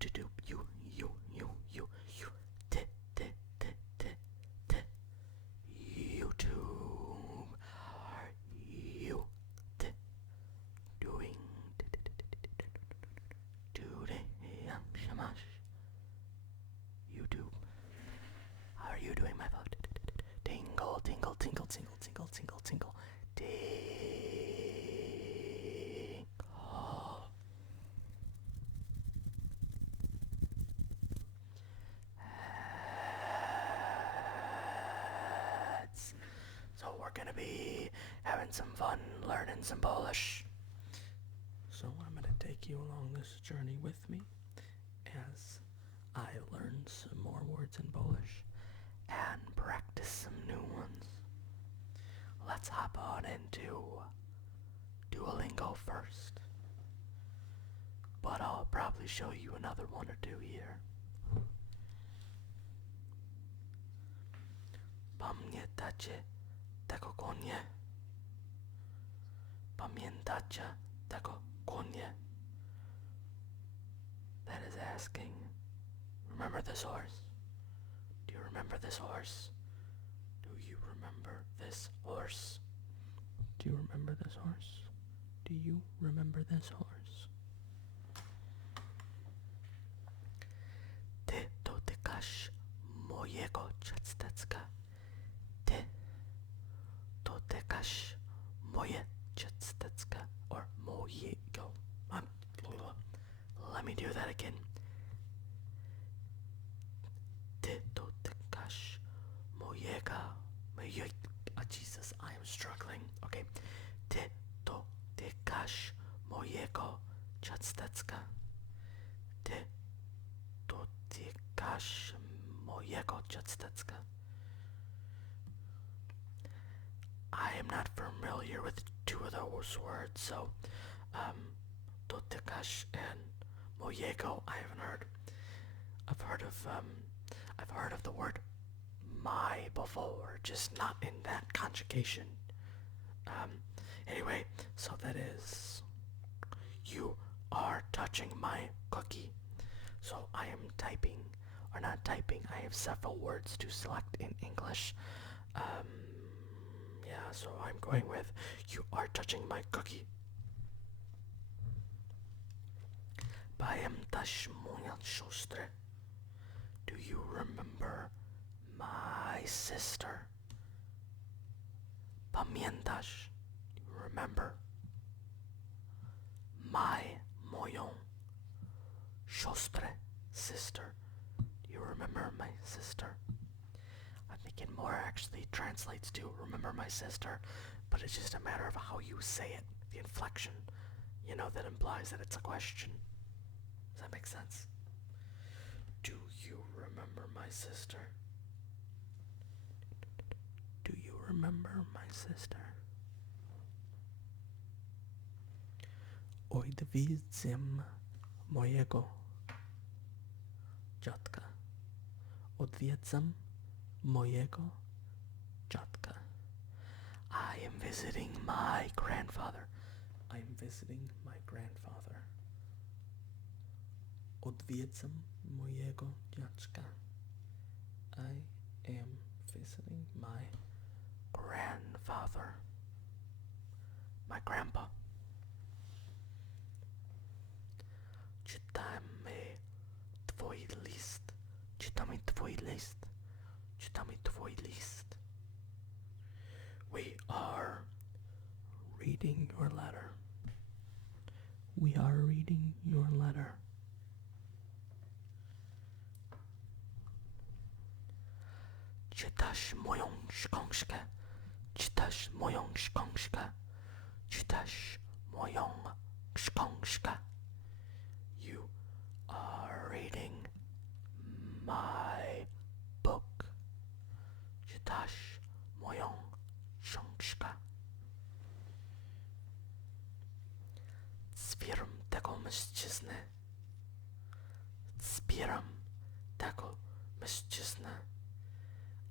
YouTube, t, t, t, t, t, YouTube, are you doing today? Shamash, YouTube, how are you doing, my love? Tingle, tingle, tingle, tingle, tingle, tingle, tingle, tingle. So we're gonna be having some fun learning some Polish. So I'm gonna take you along this journey with me as I learn some more words in Polish and practice some new ones. Let's hop on into Duolingo first, but I'll probably show you another one or two here. Pamiętacie tego konie? Pamiętacie tego konie? That is asking, remember this horse? Do you remember this horse? Do you remember this horse? Do you remember this horse? Do you remember this horse? Ty dotykasz mojego ciasteczka. Ty dotykasz moje ciasteczka. Or mojego. Let me do that again. Ty dotykasz mojego. Oh, Jesus, I am struggling. Okay. Ty dotykasz mojego ciasteczka. Ty dotykasz mojego ciasteczka. I am not familiar with two of those words, so dotykasz and mojego I haven't heard. I've heard of the word my before, just not in that conjugation. Anyway, so that is, you are touching my cookie. So I am typing, or not typing, I have several words to select in English. Yeah, so I'm going with, you are touching my cookie. Pamiętasz moją siostrę? Do you remember my sister? Pamiętasz, remember, moją siostrę, sister. Do you remember my sister? I think it more actually translates to remember my sister, but it's just a matter of how you say it, the inflection, that implies that it's a question. Does that make sense? Do you remember my sister? Do you remember my sister? Odwiedzam mojego dziadka. Odwiedzam mojego dziadka. I am visiting my grandfather. I am visiting my grandfather. Odwiedzam mojego dziadka. I am visiting my grandfather. My grandpa. Czytamy twój list. Czytamy twój list. Czytamy twój list. We are reading your letter. We are reading your letter. Czytasz moją książkę. Czytasz moją książkę. Czytasz moją książkę. You are reading my book. Czytasz moją książkę. Wspieram tego mężczyznę. Wspieram tego mężczyznę.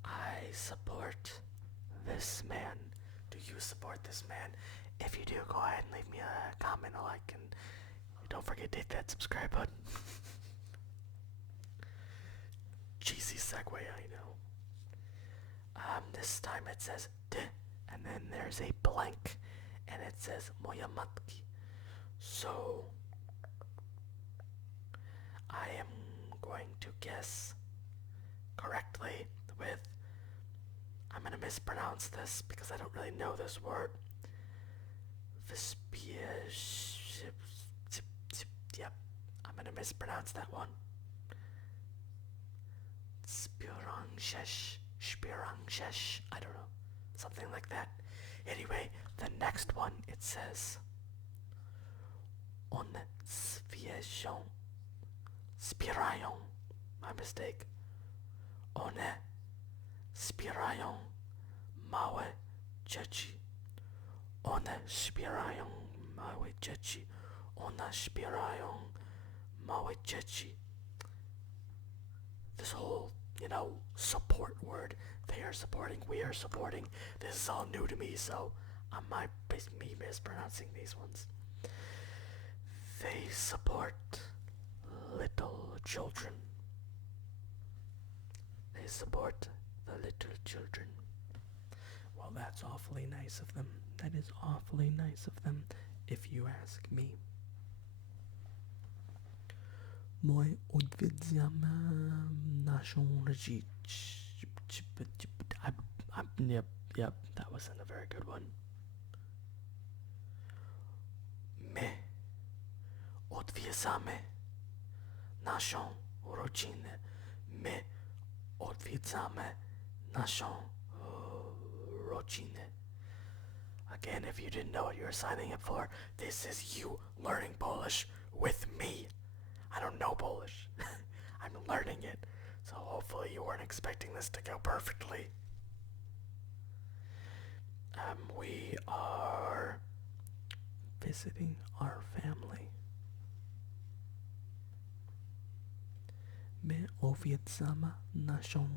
I support this man. Do you support this man? If you do, go ahead and leave me a comment, a like, and don't forget to hit that subscribe button. This time it says D, and then there's a blank, and it says moja matki. So I am going to guess correctly with, I'm going to mispronounce this because I don't really know this word. Yep, I'm going to mispronounce that one. Spirangshesh, I don't know, something like that. Anyway, the next one, it says on svieżą spirają. My mistake. One spirają małe dzieci. One spirają małe dzieci. One spirają małe dzieci. This whole, support word. They are supporting, we are supporting. This is all new to me, so I might be mispronouncing these ones. They support little children. They support the little children. Well, that's awfully nice of them. That is awfully nice of them, if you ask me. My odwiedzamy naszą rodzinę. Yep, that wasn't a very good one. My odwiedzamy naszą rodzinę. My odwiedzamy naszą rodzinę. Again, if you didn't know what you were signing up for, this is you learning Polish with me. I don't know Polish. I'm learning it, so hopefully you weren't expecting this to go perfectly. We are visiting our family. My odwiedzamy naszą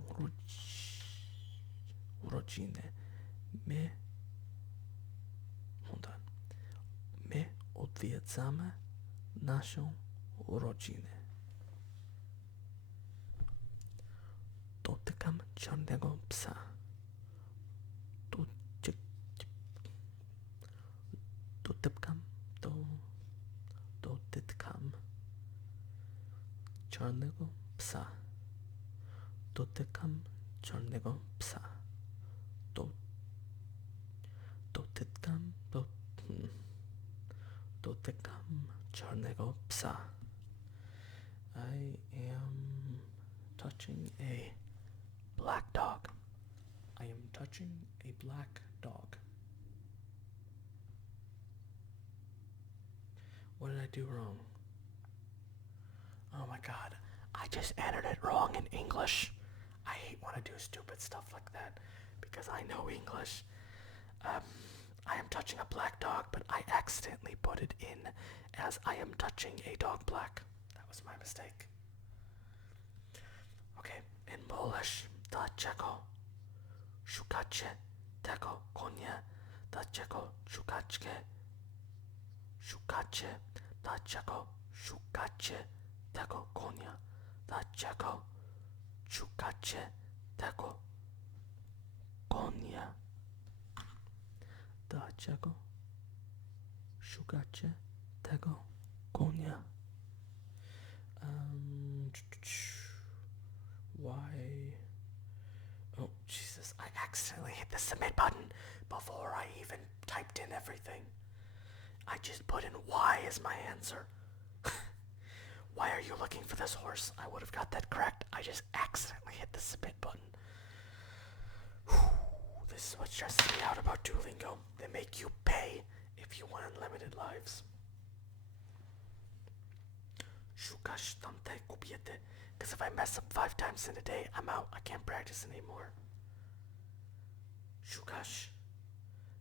rodzinę. My odwiedzamy naszą rodzinę. Dotykam czarnego psa. Dotykam czarnego psa. Dotykam czarnego psa. Dotykam czarnego psa. I am touching a black dog. I am touching a black dog. What did I do wrong? Oh my god, I just entered it wrong in English. I hate when I do stupid stuff like that because I know English. I am touching a black dog, but I accidentally put it in as I am touching a dog black. That was my mistake. Okay, in Polish, dlaczego szukacie tego konia? Dlaczego szukacie? Dlaczego szukacie tego konia? Dlaczego szukacie tego konia? Dlaczego szukacie tego konia? Why? Oh, Jesus, I accidentally hit the submit button before I even typed in everything. I just put in why as my answer. Why are you looking for this horse? I would have got that correct. I just accidentally hit the submit button. This is what stresses me out about Duolingo. They make you pay if you want unlimited lives. Szukasz tamtej kobiety. Because if I mess up 5 times in a day, I'm out. I can't practice anymore. Szukasz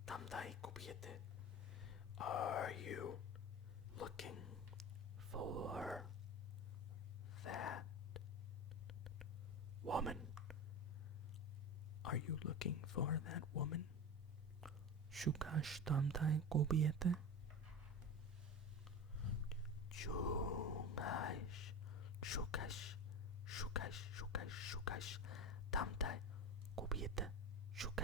tamtej kobiety. Are you looking for that woman? Are you looking for that woman? Szukasz tamtej kobiety? Szukasz tamtej kobiety. Szukasz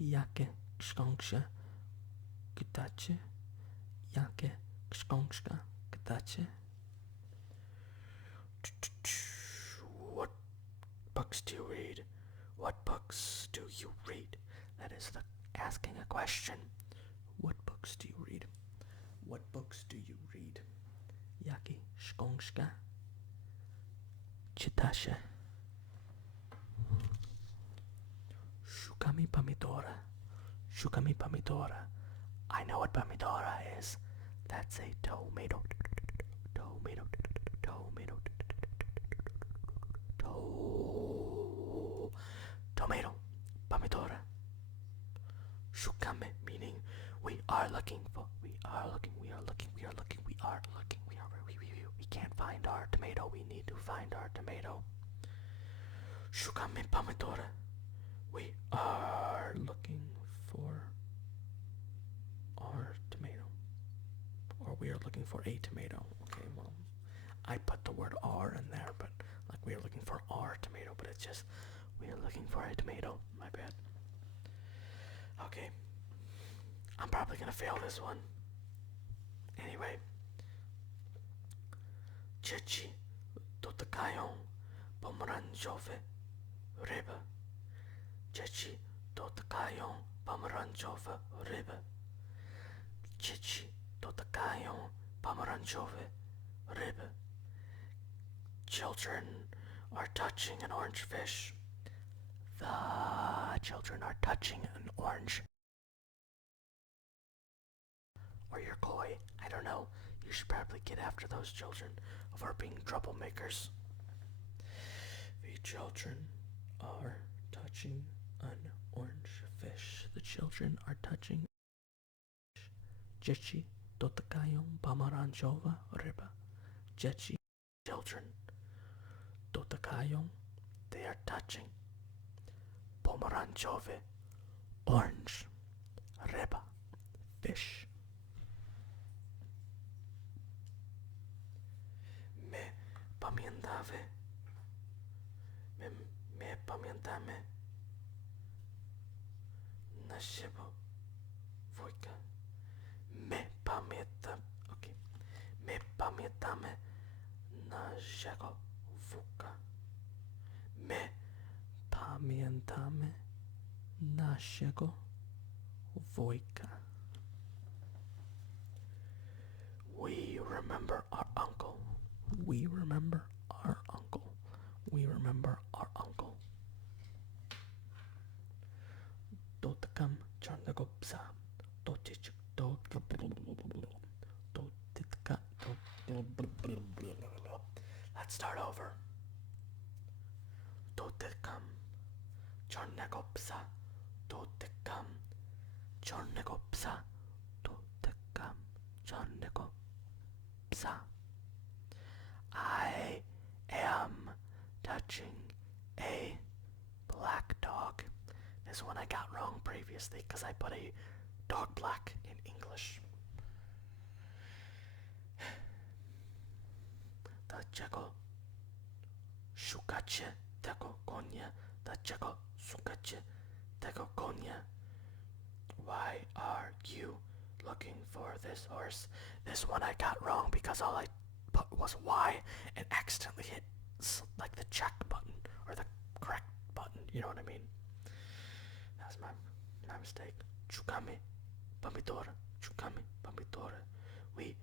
Jakie książki czytacie? Jakie książki czytacie? What books do you read? What books do you read? That is asking a question. What books do you read? What books do you read? Jakie książki czytacie? Szukamy pomidora. Szukamy pomidora. I know what pomidora is. That's a tomato. Tomato. Tomato. Tomato. Pomidora. Szukamy meaning we are looking for. We can't find our tomato. We need to find our tomato. Szukamy pomidora. We are looking for our tomato. Or we are looking for a tomato. Okay, well, I put the word "are" in there, but like we are looking for our tomato, but it's just we are looking for a tomato. My bad. Okay. I'm probably gonna fail this one. Anyway. Dzieci dotykają pomarańczowe ryby. Dzieci dotykają pomarańczowe ryby. Dzieci dotykają pomarańczowe ryby. Children are touching an orange fish. The children are touching an orange. Or you're coy. I don't know. You should probably get after those children for being troublemakers. The children are touching an orange fish. The children are touching Dzieci dotykają pomarańczowe ryby. Dzieci, children, dotykają, they are touching, pomarańczowy, orange, ryba, fish. My pamiętamy naszego wujka. My pamiętamy naszego wujka. My pamiętamy naszego wujka. We remember our uncle. We remember our uncle. We remember our uncle. Dotykam czarnego psa. Let's start over. Dotykam czarnego psa. Dotykam czarnego psa. Dotykam czarnego psa. I am touching a black dog. This one I got wrong previously because I put a dog black in English. Dlaczego szukacie tego konia? Dlaczego szukacie tego konia? Why are you looking for this horse? This one I got wrong because all I put was why and accidentally hit like the check button or the correct button. You know what I mean? That's my mistake. Szukamy pomidora. Szukamy pomidora. We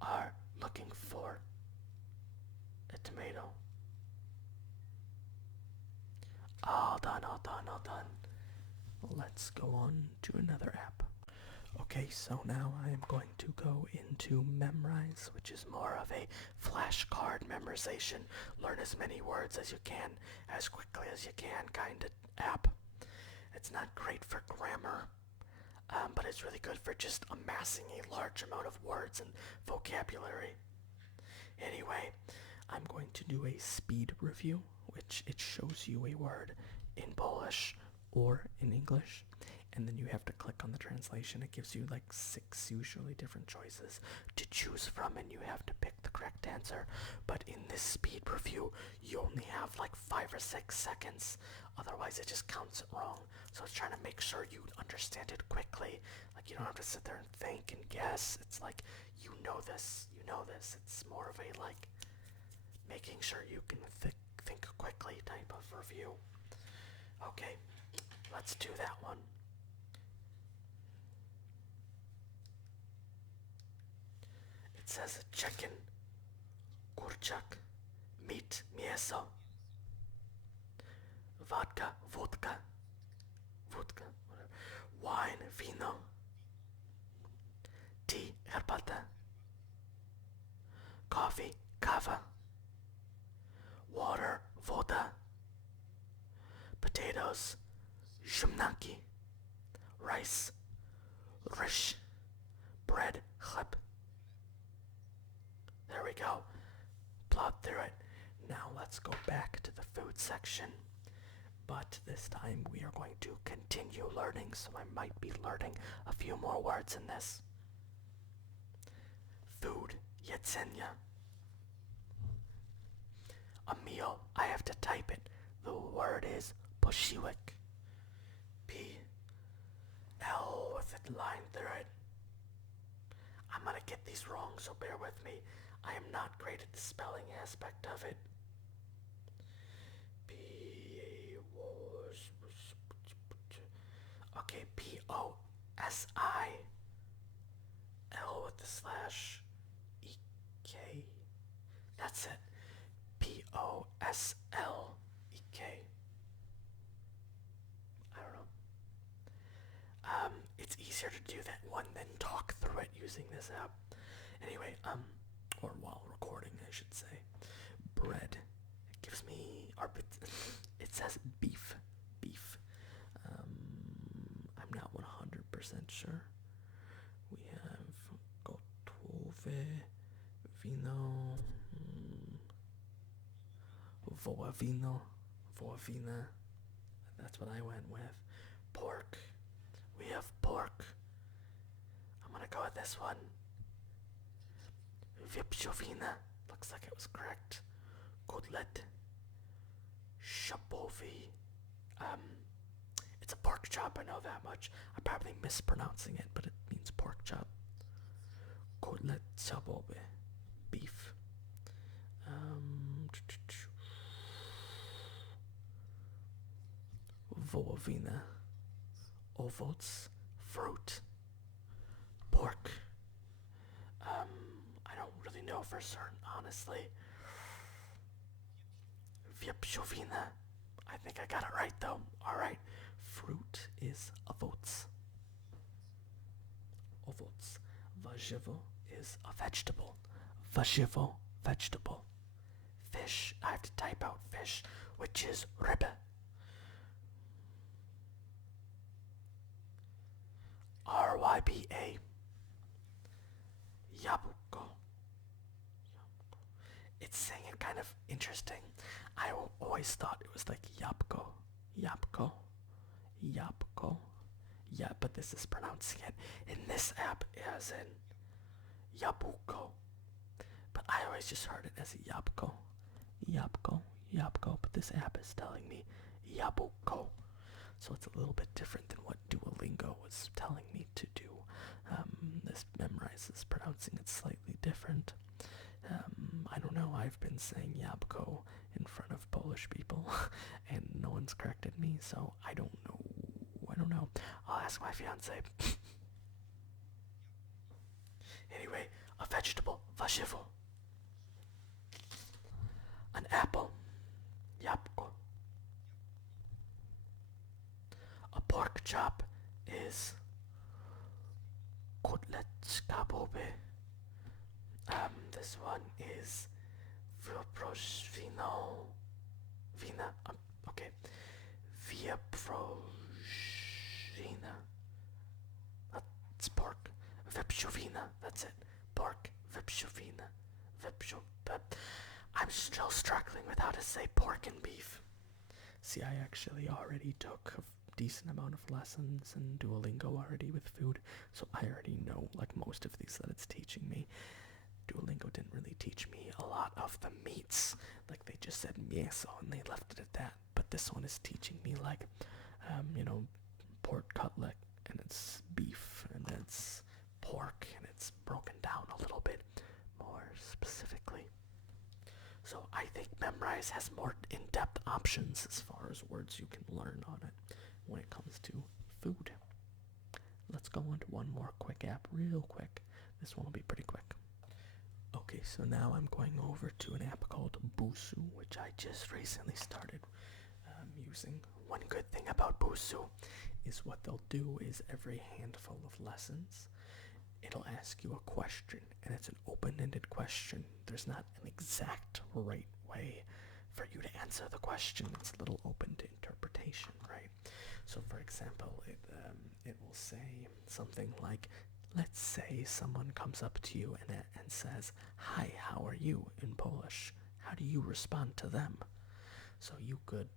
are looking for a tomato. All done. Let's go on to another app. Okay, so now I am going to go into Memrise, which is more of a flashcard memorization. Learn as many words as you can, as quickly as you can kind of app. It's not great for grammar, but it's really good for just amassing a large amount of words and vocabulary. Anyway, I'm going to do a speed review, which it shows you a word in Polish or in English, and then you have to click on the translation. It gives you like 6 usually different choices to choose from, and you have to pick the correct answer. But in this speed review, you only have like 5 or 6 seconds. Otherwise, it just counts it wrong. So it's trying to make sure you understand it quickly. Like, you don't have to sit there and think and guess. It's like, you know this. It's more of a like making sure you can think quickly type of review. Okay, let's do that one. It says chicken, kurczak, meat, mięso, vodka, wodka, whatever, wine, vino, tea, herbata, coffee, kava, water, voda, potatoes, shumnaki, rice, rish, bread, chleb. There we go. Plowed through it. Now let's go back to the food section. But this time we are going to continue learning, so I might be learning a few more words in this. Food, jedzenia. A meal, I have to type it. The word is posiłek. P-L with a line through it. I'm gonna get these wrong, so bear with me. I am not great at the spelling aspect of it. Okay, P-O-S-I-L with the slash E-K. That's it. P-O-S-L-E-K. I don't know. It's easier to do that one than talk through it using this app. Anyway, or while recording, I should say. Bread. It gives me, it says beef. I'm not 100% sure. We have gotove, vino, voavina. That's what I went with. Pork. We have pork. I'm gonna go with this one. Wieprzowina. Looks like it was correct. Kotlet. Shabovi. It's a pork chop, I know that much. I'm probably mispronouncing it, but it means pork chop. Kotlet shabovi. Beef. Wołowina. Ovots. Fruit. Pork. I don't really know for certain, honestly. Wieprzowina. I think I got it right, though. Alright. Fruit is ovots. Warzywo is a vegetable. Warzywo, vegetable. Fish, I have to type out fish, which is ryba. R-Y-B-A. Jabłko. It's saying it kind of interesting. I always thought it was like jabłko. Yeah, but this is pronouncing it in this app as in jabłko. But I always just heard it as jabłko. But this app is telling me jabłko. So it's a little bit different than what Duolingo was telling me to do. This Memrise is pronouncing it slightly different. I don't know, I've been saying jabłko in front of Polish people, and no one's corrected me, so I don't know. I'll ask my fiance. Anyway, a vegetable, warzywo. An apple, jabłko. A pork chop is kotlet schabowy. This one is Wina. Okay. Wieprzowina. That's pork. Wieprzowina. That's it. Pork. Wieprzowina. I'm still struggling with how to say pork and beef. See, I actually already took decent amount of lessons in Duolingo already with food, so I already know like most of these that it's teaching me. Duolingo didn't really teach me a lot of the meats. Like they just said mieso and they left it at that. But this one is teaching me like, pork cutlet and it's beef and it's pork and it's broken down a little bit more specifically. So I think Memrise has more in-depth options as far as words you can learn on it when it comes to food. Let's go on to one more quick app real quick. This one will be pretty quick. Okay, so now I'm going over to an app called Busu, which I just recently started using. One good thing about Busu is what they'll do is every handful of lessons, it'll ask you a question, and it's an open-ended question. There's not an exact right way for you to answer the question. It's a little open to interpretation, right? So, for example, it will say something like, let's say someone comes up to you and says, "Hi, how are you?" in Polish. How do you respond to them? So you could,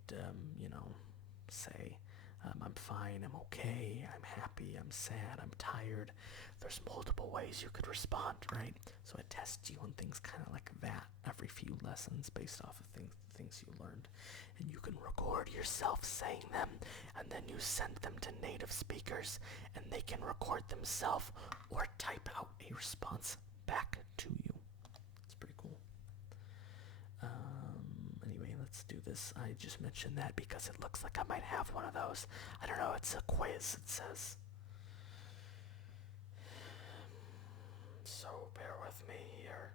say, I'm fine, I'm okay, I'm happy, I'm sad, I'm tired. There's multiple ways you could respond, right? So it tests you on things kind of like that every few lessons based off of things you learned. And you can record yourself saying them, and then you send them to native speakers, and they can record themselves or type out a response back to you. It's pretty cool. Anyway, let's do this. I just mentioned that because it looks like I might have one of those. I don't know, it's a quiz, it says. So bear with me here.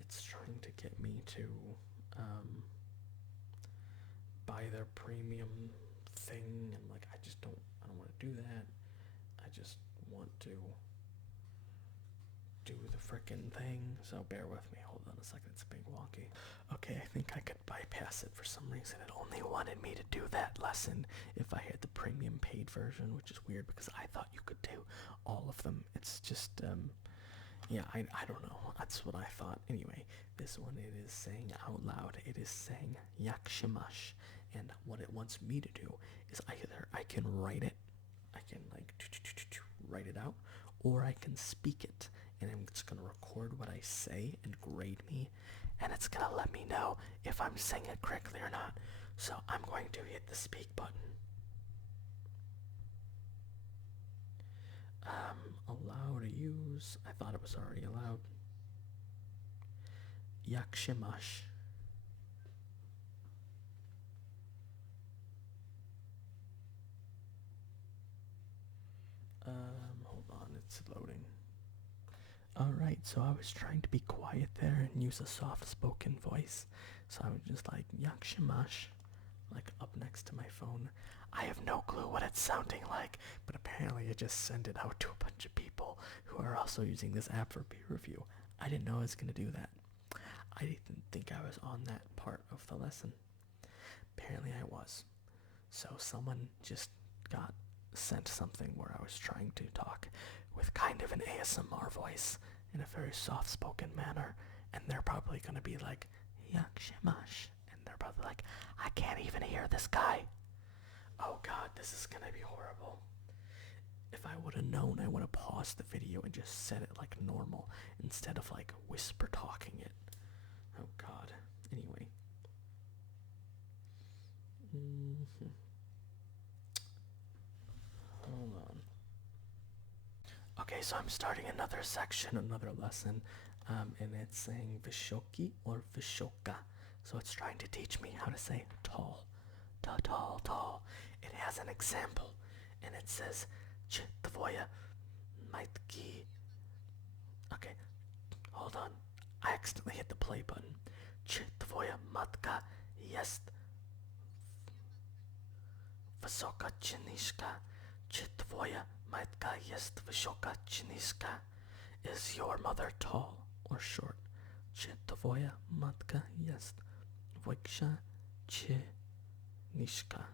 It's trying to get me to buy their premium thing, and like I don't want to do that. I just want to do the frickin' thing, so bear with me. Hold on a second, it's being wonky. Okay, I think I could bypass it for some reason. It only wanted me to do that lesson if I had the premium paid version, which is weird because I thought you could do all of them. It's just, I don't know. That's what I thought. Anyway, this one, it is saying out loud, it is saying yakshimash, and what it wants me to do is either I can write it, I can like write it out, or I can speak it, and I'm just going to record what I say and grade me, and it's going to let me know if I'm saying it correctly or not. So I'm going to hit the speak button. Allow to use. I thought it was already allowed. Yakshimash. Hold on, it's loading. Alright, so I was trying to be quiet there and use a soft-spoken voice. So I was just like, yakshimash, like up next to my phone. I have no clue what it's sounding like, but apparently I just sent it out to a bunch of people who are also using this app for peer review. I didn't know I was going to do that. I didn't think I was on that part of the lesson. Apparently I was. So someone just got sent something where I was trying to talk with kind of an ASMR voice in a very soft-spoken manner, and they're probably going to be like, yakshimash, and they're probably like, I can't even hear this guy. Oh god, this is going to be horrible. If I would have known, I would have paused the video and just said it like normal instead of like whisper talking it. Oh god. Anyway. Hold on. Okay, so I'm starting another section, another lesson, and it's saying vishoki or vishoka. So it's trying to teach me how to say tall. Tall, tall. It has an example, and it says ch tvoya maitki. Okay, hold on. I accidentally hit the play button. Ch tvoya matka jest wysoka czy niska? Czy tvoya matka jest wysoka czy niska? Is your mother tall or short? Czy tvoya matka jest wyższa czy niska?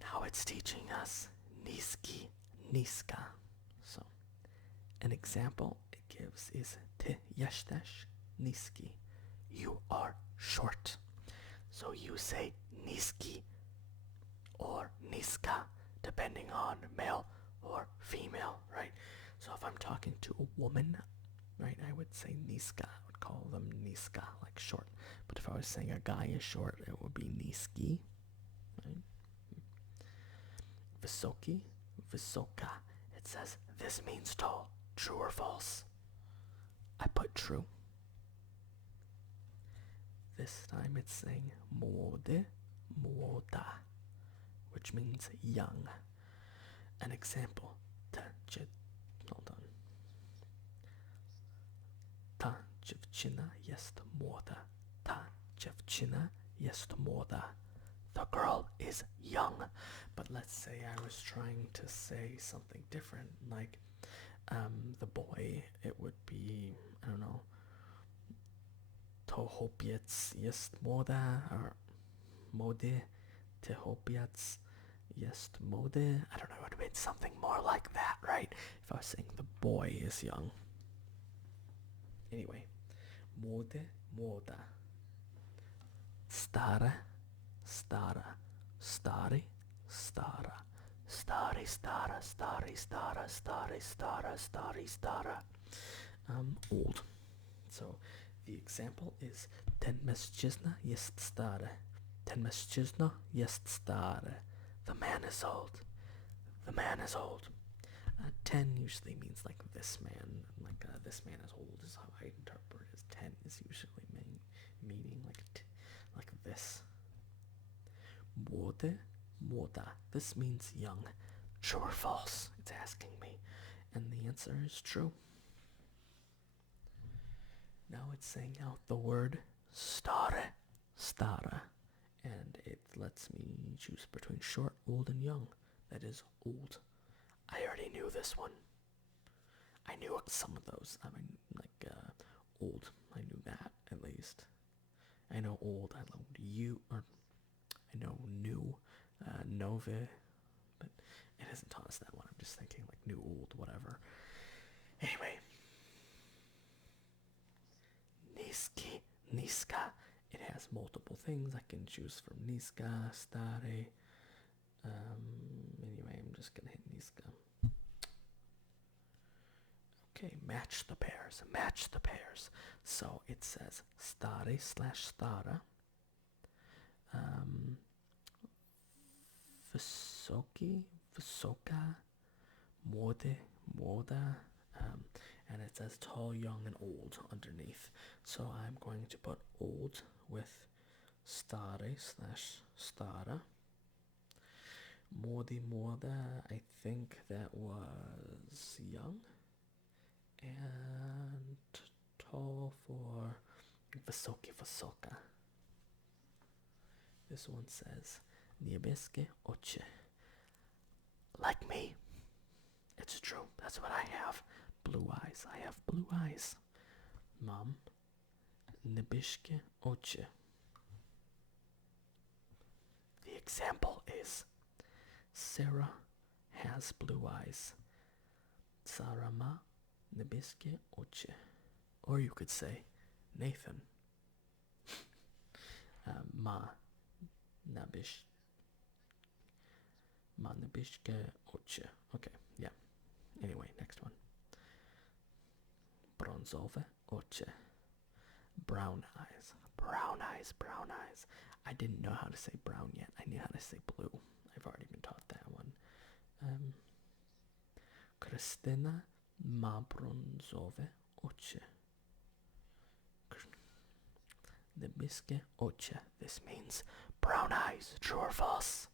Now it's teaching us niski, niska. So, an example, it gives is ty jesteś niski. You are short. So you say niski or niska, depending on male or female, right? So if I'm talking to a woman, right, I would say niska. I would call them niska, like short. But if I was saying a guy is short, it would be niski, right? Vysoki, vysoka. It says this means tall. True or false? I put true. This time it's saying młody, młoda, which means young. An example. Hold on. Ta dziewczyna jest młoda. Ta dziewczyna jest młoda. The girl is young. But let's say I was trying to say something different, like the boy, it would be, I don't know, to chłopiec jest młoda, or młody, to chłopiec jest młody. I don't know, it would have been something more like that, right? If I was saying the boy is young. Anyway, młody, młoda. Stara, stara. Stary, stara. Stary, stara, stary, stara, stary, stara, stary, stara. Old. So the example is ten mężczyzna jest stary. Ten mężczyzna jest stary. The man is old. The man is old. 10 usually means like this man. Like this man is old is how I interpret it. 10 is usually meaning like this. Młody, młoda. This means young. True or false? It's asking me. And the answer is true. Now it's saying out the word stare, stara. And it lets me choose between short, old, and young. That is old. I already knew this one. I knew some of those. I mean, like, old. I knew that, at least. I know old. I know you, or I know new, nove, but it hasn't taught us that one. I'm just thinking, like, new, old, whatever. Anyway. Niski, niska. It has multiple things I can choose from. Niska, stare. Anyway, I'm just gonna hit niska. Okay, match the pairs. Match the pairs. So it says stare slash stara. Vysoki, vysoka, młody, młoda. And it says tall, young, and old underneath. So I'm going to put old with stare slash stara. Młody, młoda, I think that was young. And tall for wysoki, wysoka. This one says niebieskie oczy. Like me. It's true. That's what I have. Blue eyes. I have blue eyes. Mam niebieskie oczy. The example is Sarah has blue eyes. Sarah ma niebieskie oczy. Or you could say Nathan ma niebieskie oczy. Okay, yeah. Anyway, next one. Brązowe oczy. Brown eyes. Brown eyes, brown eyes. I didn't know how to say brown yet. I knew how to say blue. I've already been taught that one. Krystyna ma brązowe oczy. Niebieskie oczy. This means brown eyes. True or false?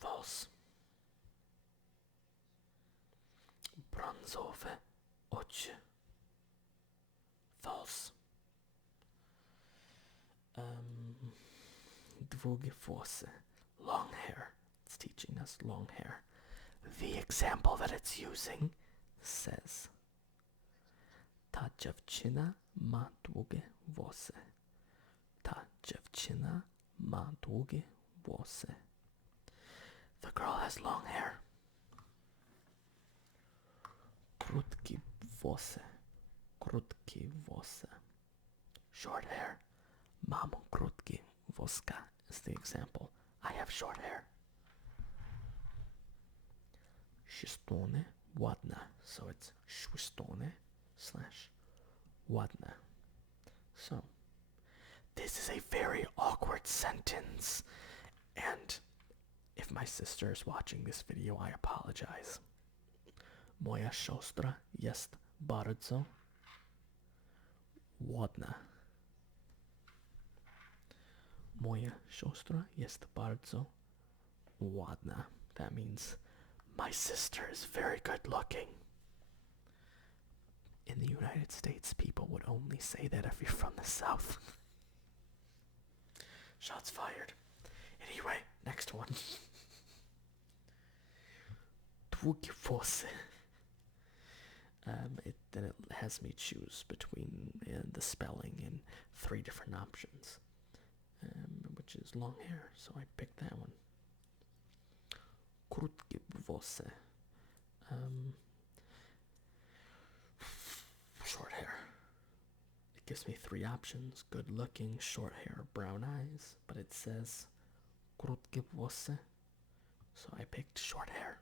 False. Brązowe oczy. False. Długie włosy. Long hair. It's teaching us long hair. The example that it's using says ta dziewczyna ma długie włosy. Ta dziewczyna ma długie włosy. The girl has long hair. Krótkie włosy. Krótkie włosy. Short hair. Mam krótkie włoska is the example. I have short hair. Przystojny, ładna. So it's przystojny / ładna. So, this is a very awkward sentence. And if my sister is watching this video, I apologize. Moja siostra jest bardzo ładna. Moja siostra jest bardzo ładna. That means my sister is very good looking. In the United States, people would only say that if you're from the South. Shots fired. Anyway, next one. Długie włosy. Then it has me choose between the spelling and 3 different options, which is long hair, so I picked that one. Krótkie włosy. Short hair. It gives me 3 options: good looking, short hair, brown eyes, but it says krótkie włosy, so I picked short hair.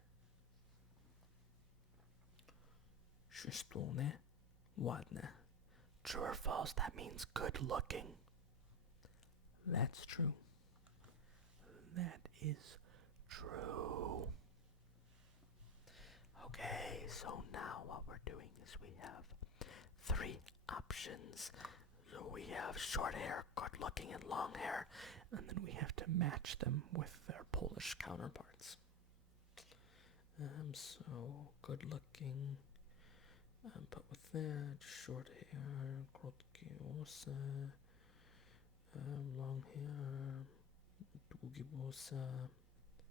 Przystojny, ładny. True or false, that means good looking. That's true. That is true. Okay, so now what we're doing is we have 3 options. So we have short hair, good looking, and long hair, and then we have to match them with their Polish counterparts. So good looking, but with that, short hair, krótkie włosy, long hair, długie włosy.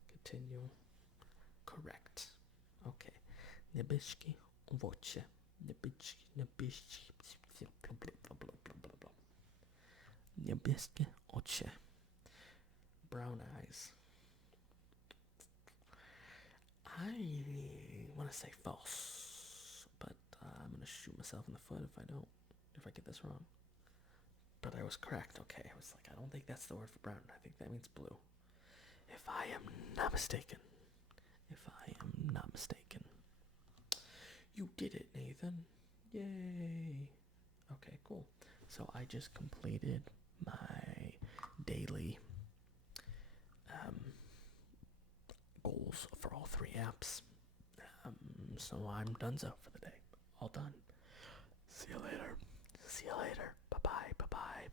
Continue. Correct. Okay. Niebieskie owoce. Niebieskie oczy. Brown eyes. I want to say false, but I'm going to shoot myself in the foot if I get this wrong. But I was correct. Okay, I was like, I don't think that's the word for brown. I think that means blue. If I am not mistaken. You did it, Nathan. Yay. Okay, cool. So I just completed my daily goals for all 3 apps. So I'm donezo for the day. All done. See you later. Bye-bye. Bye-bye.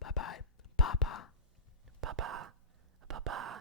Bye-bye. Papa. Bye-bye.